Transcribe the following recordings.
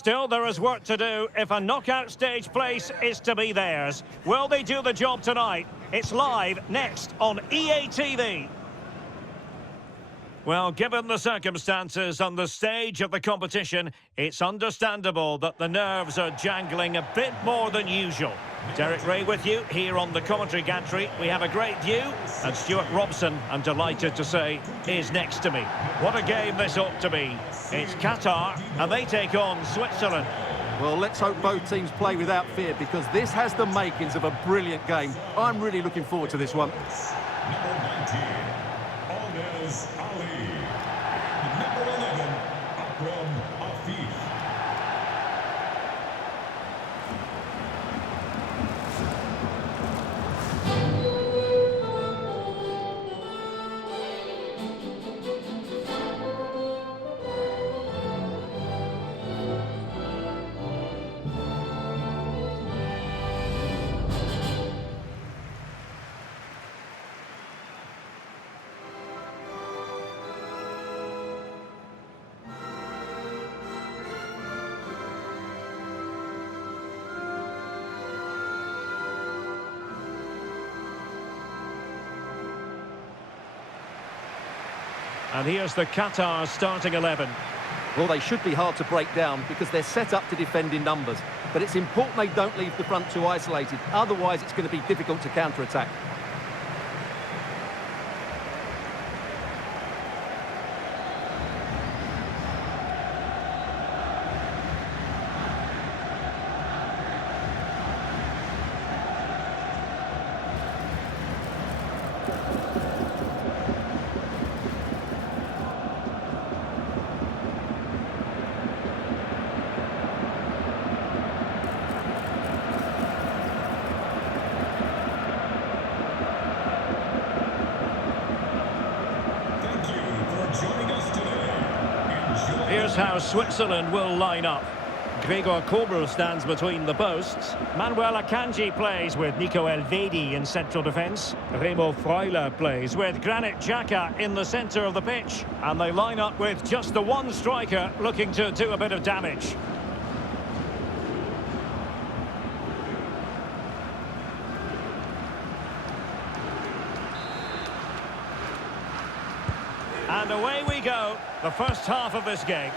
Still, there is work to do if a knockout stage place is to be theirs. Will they do the job tonight? It's live next on EA TV. Well, given the circumstances on the stage of the competition, it's understandable that the nerves are jangling a bit more than usual. Derek Ray with you here on the commentary gantry. We have a great view, and Stuart Robson, I'm delighted to say, is next to me. What a game this ought to be. It's Qatar, and they take on Switzerland. Well, let's hope both teams play without fear, because this has the makings of a brilliant game. I'm really looking forward to this one. Number 19, Aldez Ali. Number 11, Akram Afif. And here's the Qatar starting 11. Well, they should be hard to break down because they're set up to defend in numbers. But it's important they don't leave the front too isolated. Otherwise, it's going to be difficult to counter-attack. Here's how Switzerland will line up. Gregor Kobel stands between the posts. Manuel Akanji plays with Nico Elvedi in central defence. Remo Freuler plays with Granit Xhaka in the centre of the pitch. And they line up with just the one striker looking to do a bit of damage. And away we go, the first half of this game.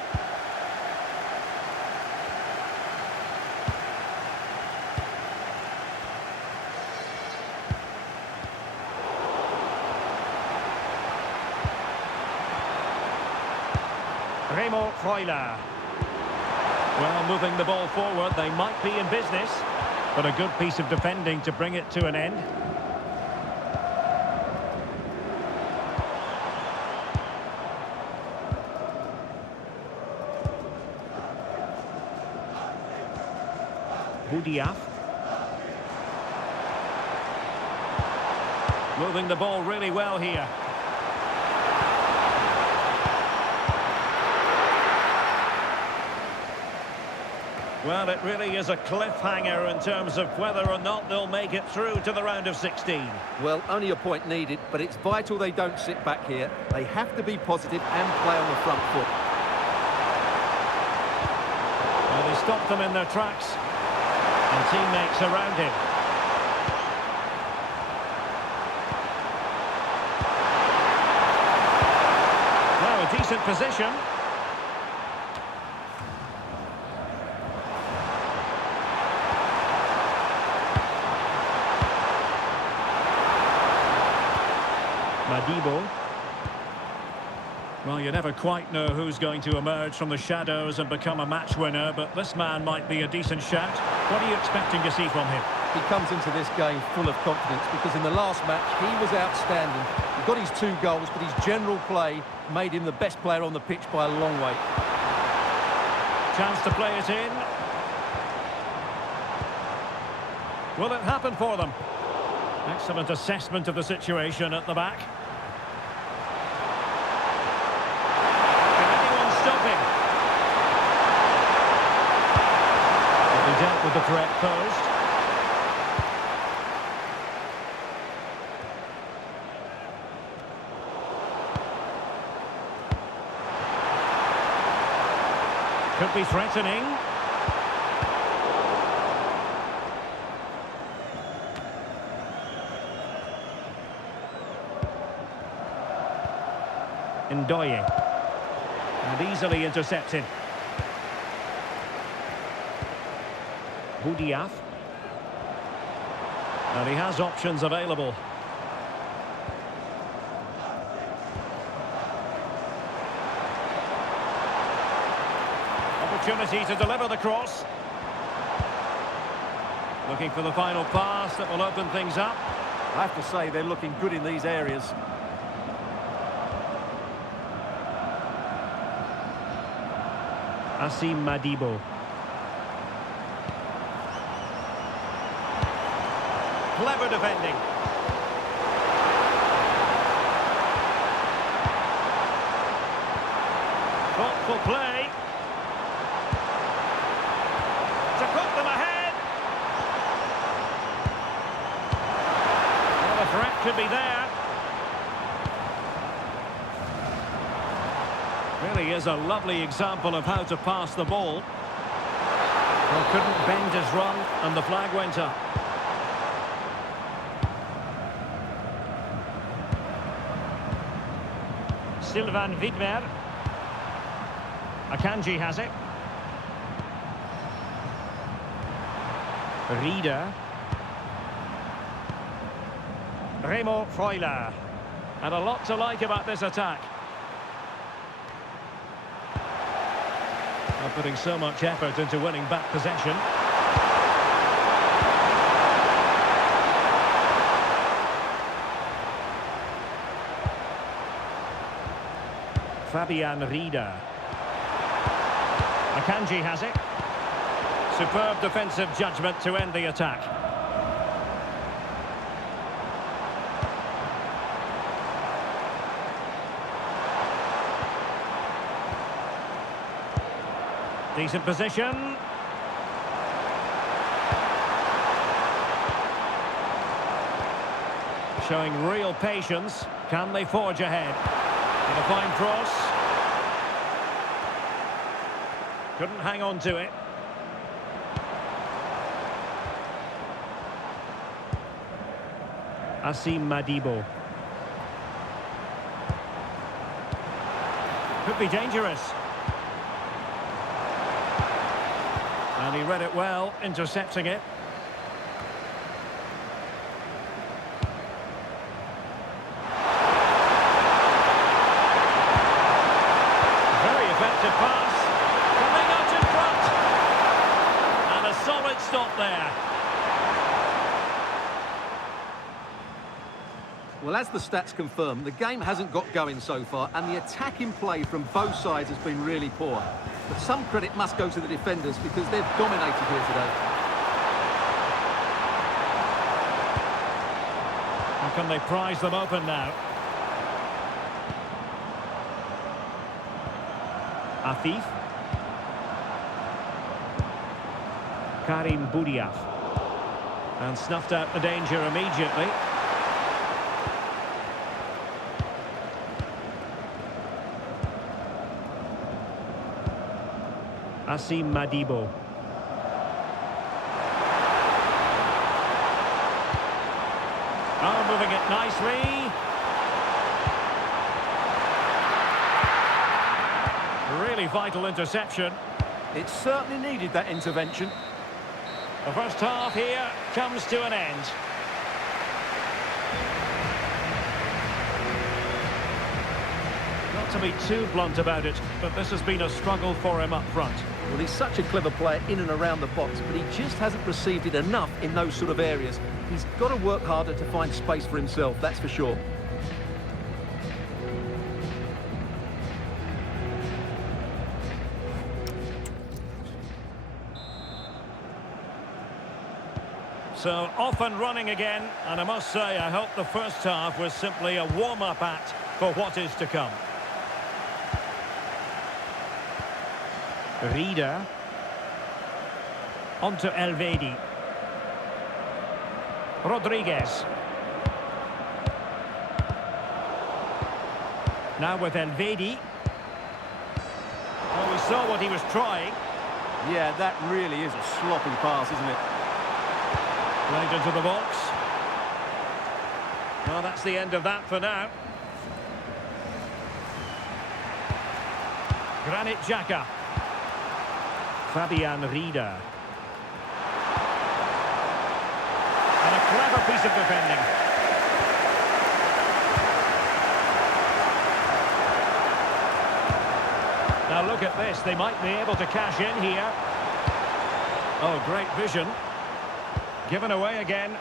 Remo Freuler. Well, moving the ball forward, they might be in business, but a good piece of defending to bring it to an end. Boudiaf. Moving the ball really well here. Well, it really is a cliffhanger in terms of whether or not they'll make it through to the round of 16. Well, only a point needed, but it's vital they don't sit back here. They have to be positive and play on the front foot. Well, they stopped them in their tracks. And teammates around him. Well, a decent position. Madibo. Well, you never quite know who's going to emerge from the shadows and become a match winner, but this man might be a decent shout. What are you expecting to see from him? He comes into this game full of confidence because in the last match he was outstanding. He got his 2 goals, but his general play made him the best player on the pitch by a long way. Chance to play it in. Will it happen for them? Excellent assessment of the situation at the back. Dealt with the threat posed. Could be threatening. Ndoye. And easily intercepted. Boudiaf. And he has options available. Opportunity to deliver the cross. Looking for the final pass that will open things up. I have to say, they're looking good in these areas. Asim Madibo. Clever defending. Thoughtful play. To put them ahead. Well, the threat could be there. Really is a lovely example of how to pass the ball. Well, couldn't bend his run, and the flag went up. Sylvain Widmer. Akanji has it. Rieder. Remo Freuler. And a lot to like about this attack. Not putting so much effort into winning back possession. Fabian Rieder. Akanji has it. Superb defensive judgment to end the attack. Decent position. Showing real patience. Can they forge ahead? And a fine cross. Couldn't hang on to it. Asim Madibo. Could be dangerous. And he read it well, intercepting it. Very effective pass. Coming out in front. And a solid stop there. Well, as the stats confirm, the game hasn't got going so far, and the attacking play from both sides has been really poor. But some credit must go to the defenders because they've dominated here today. How can they prize them open now? Afif. Karim Boudiaf. And snuffed out the danger immediately. Asim Madibo. Oh, moving it nicely. Really vital interception. It certainly needed that intervention. The first half here comes to an end. Not to be too blunt about it, but this has been a struggle for him up front. Well, he's such a clever player in and around the box, but he just hasn't received it enough in those sort of areas. He's got to work harder to find space for himself, that's for sure. So off and running again, and I must say I hope the first half was simply a warm-up act for what is to come. Rieder. On to Elvedi. Rodriguez. Now with Elvedi. Well, we saw what he was trying. Yeah, that really is a sloppy pass, isn't it? Played into the box. Well, that's the end of that for now. Granit Xhaka. Fabian Rieder. And a clever piece of defending. Now look at this, they might be able to cash in here. Oh, great vision. Given away again.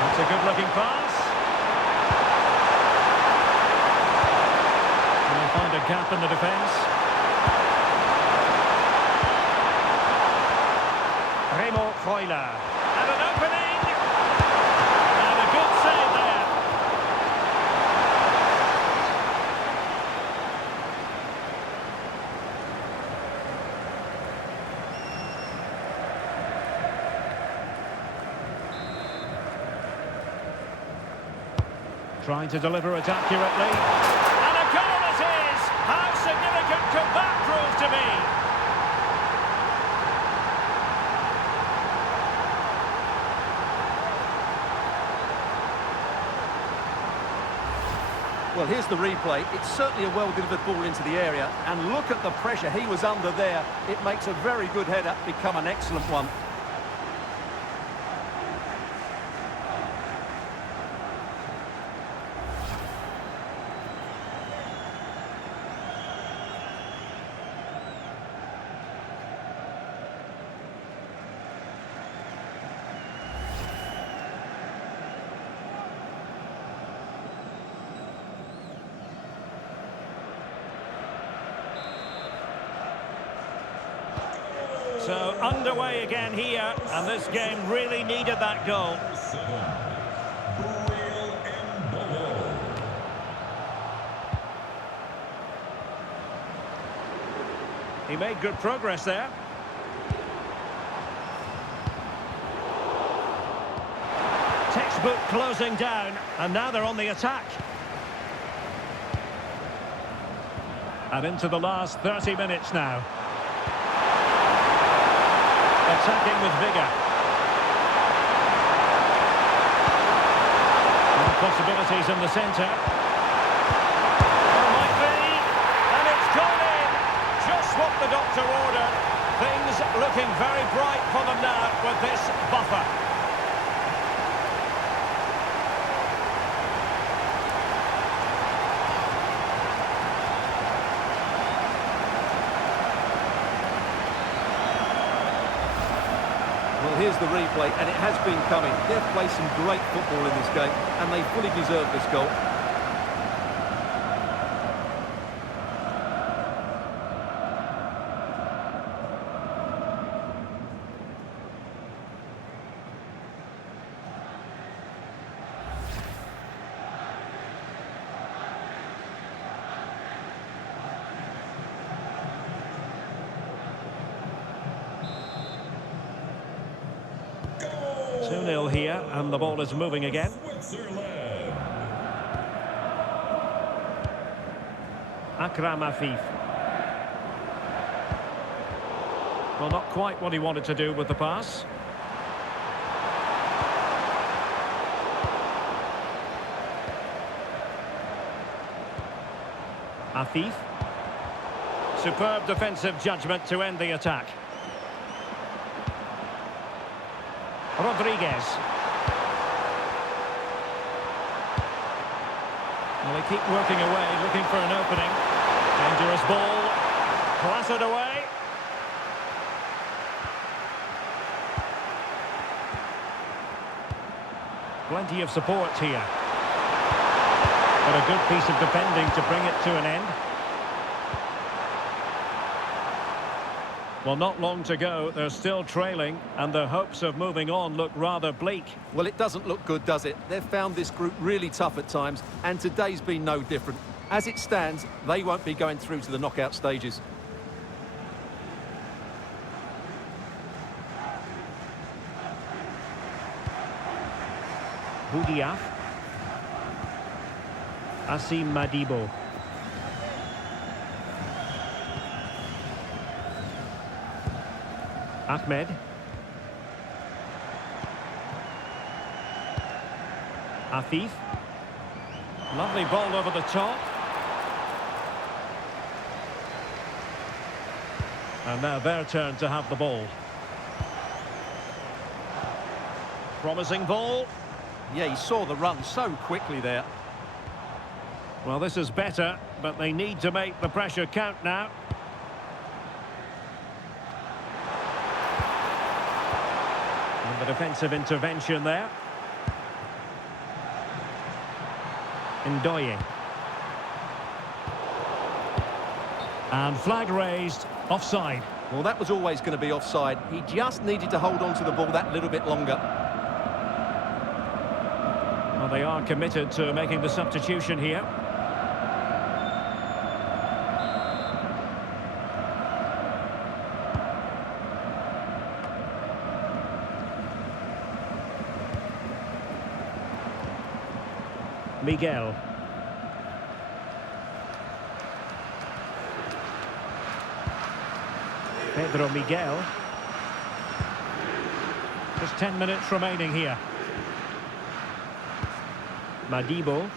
That's a good-looking pass. And they find a gap in the defence. Remo Freuler. And an opening! And a good save there. Trying to deliver it accurately. And a goal it is! How significant could that prove to be? Well, here's the replay. It's certainly a well-delivered ball into the area, and look at the pressure he was under there. It makes a very good header become an excellent one. So underway again here, and this game really needed that goal. He made good progress there. Textbook closing down, and now they're on the attack. And into the last 30 minutes now. Attacking with vigour. More possibilities in the centre. There might be, and it's gone in. Just what the doctor ordered. Things looking very bright for them now with this buffer. Well, here's the replay, and it has been coming. They've played some great football in this game, and they fully deserve this goal. Two 2-0 here, and the ball is moving again. Akram Afif. Well, not quite what he wanted to do with the pass. Afif. Superb defensive judgment to end the attack. Rodriguez. Well, they keep working away, looking for an opening. Dangerous ball. Clattered away. Plenty of support here. But a good piece of defending to bring it to an end. Well, not long to go. They're still trailing, and their hopes of moving on look rather bleak. Well, it doesn't look good, does it? They've found this group really tough at times, and today's been no different. As it stands, they won't be going through to the knockout stages. Boudiaf. Asim Madibo. Ahmed. Afif. Lovely ball over the top. And now their turn to have the ball. Promising ball. Yeah, he saw the run so quickly there. Well, this is better, but they need to make the pressure count now. And the defensive intervention there. Ndoye. And flag raised, offside. Well, that was always going to be offside. He just needed to hold on to the ball that little bit longer. Well, they are committed to making the substitution here. Miguel. Pedro Miguel. Just 10 minutes remaining here. Madibo.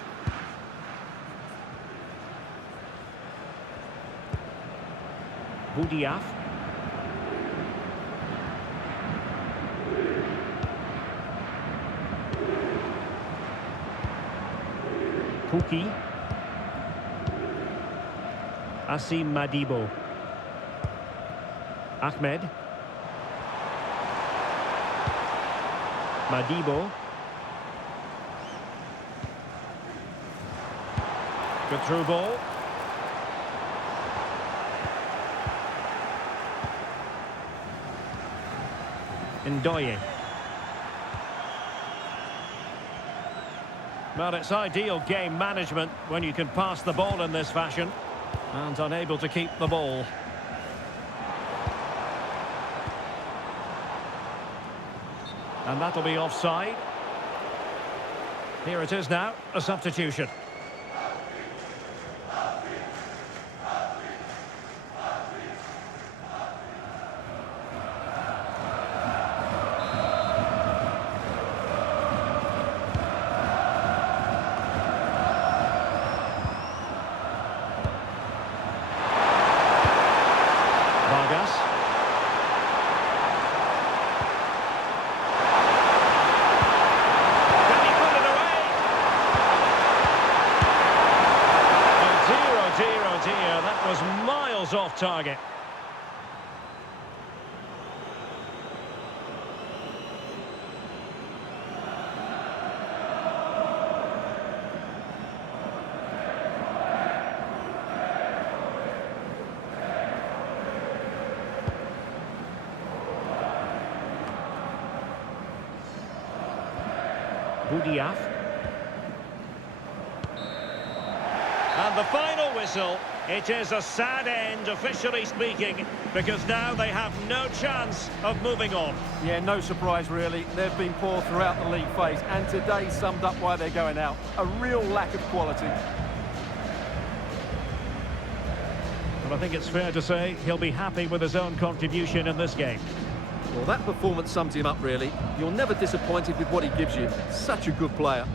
Boudiaf. Puki. Asim Madibo. Ahmed. Madibo. Good through ball. Ndoye. Well, it's ideal game management when you can pass the ball in this fashion and unable to keep the ball. And that'll be offside. Here it is now, a substitution. Was miles off target. Boudiaf. And the final whistle. It is a sad end, officially speaking, because now they have no chance of moving on. Yeah, no surprise, really. They've been poor throughout the league phase, and today summed up why they're going out. A real lack of quality. Well, I think it's fair to say he'll be happy with his own contribution in this game. Well, that performance sums him up, really. You're never disappointed with what he gives you. Such a good player.